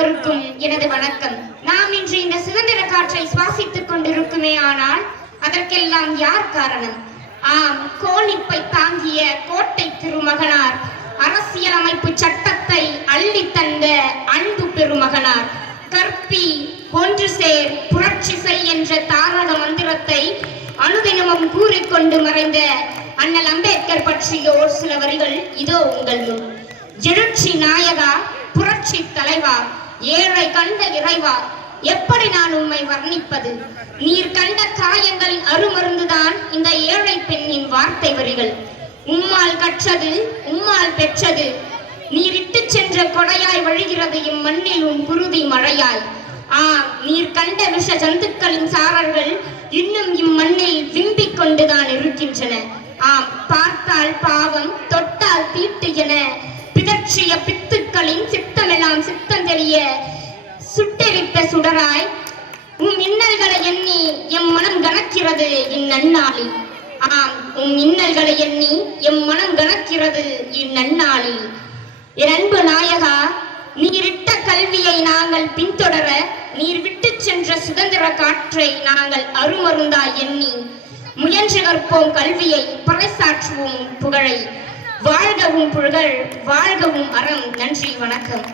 எல்லோருக்கும் எனது வணக்கம். நாம் இன்று இந்த சுதந்திர காற்றை சுவாசித்துக் கொண்டிருக்குமே, ஆனால் அதற்கெல்லாம் யார் காரணம்? ஆம், கோணிப்பை தாங்கிய கோட்டை திருமகனார், அரசியலமைப்பு சட்டத்தை அள்ளி தந்த அன்பு பெருமகனார், கற்பி, ஒன்று சேர், புரட்சி செய் என்ற தாரக மந்திரத்தை அனுதினமும் கூறிக்கொண்டு மறைந்த அண்ணல் அம்பேத்கர் பற்றிய ஒரு சில வரிகள் இதோ உங்கள் முன். எழுச்சி நாயகா, புரட்சி தலைவா, ஏழை கண்ட இறைவா, எப்படி நான் உம்மை வர்ணிப்பது? நீர் கண்ட காயங்களின் அருமருந்துதான் இந்த ஏழை பெண்ணின் வார்த்தை வரிகள். உம்மால் கற்றது, உம்மால் பெற்றது, நீர் இட்டு சென்ற கொடையாய் வழிகிறது இம்மண்ணில் உன் குருதி மழையாய். நீர் கண்ட விஷ ஜந்துக்களின் சாரர்கள் இன்னும் இம்மண்ணில் விம்பிக் கொண்டுதான் இருக்கின்றன. பார்த்தால் பாவம், தொட்டால் தீட்டு என பிதற்றிய பித்துக்களின் சித்தமெல்லாம் சித்தம் தெரிய சுட்டெரித்த சுடராய் உம் இன்னல்களை எண்ணி எம் மனம் கணக்கிறது இந்நன்னாளில். உம் இன்னல்களை எண்ணி எம் மனம் கணக்கிறது இந்நன்னாளில். என் அன்பு நாயகா, நீரிட்ட கல்வியை நாங்கள் பின்தொடர, நீர் விட்டு சென்ற சுதந்திர காற்றை நாங்கள் அருமருந்தாய் எண்ணி முயன்று கற்போம் கல்வியை, பறைசாற்றுவோம் புகழை. வாழ்கவும் புகழ், வாழ்கவும் அறம். நன்றி, வணக்கம்.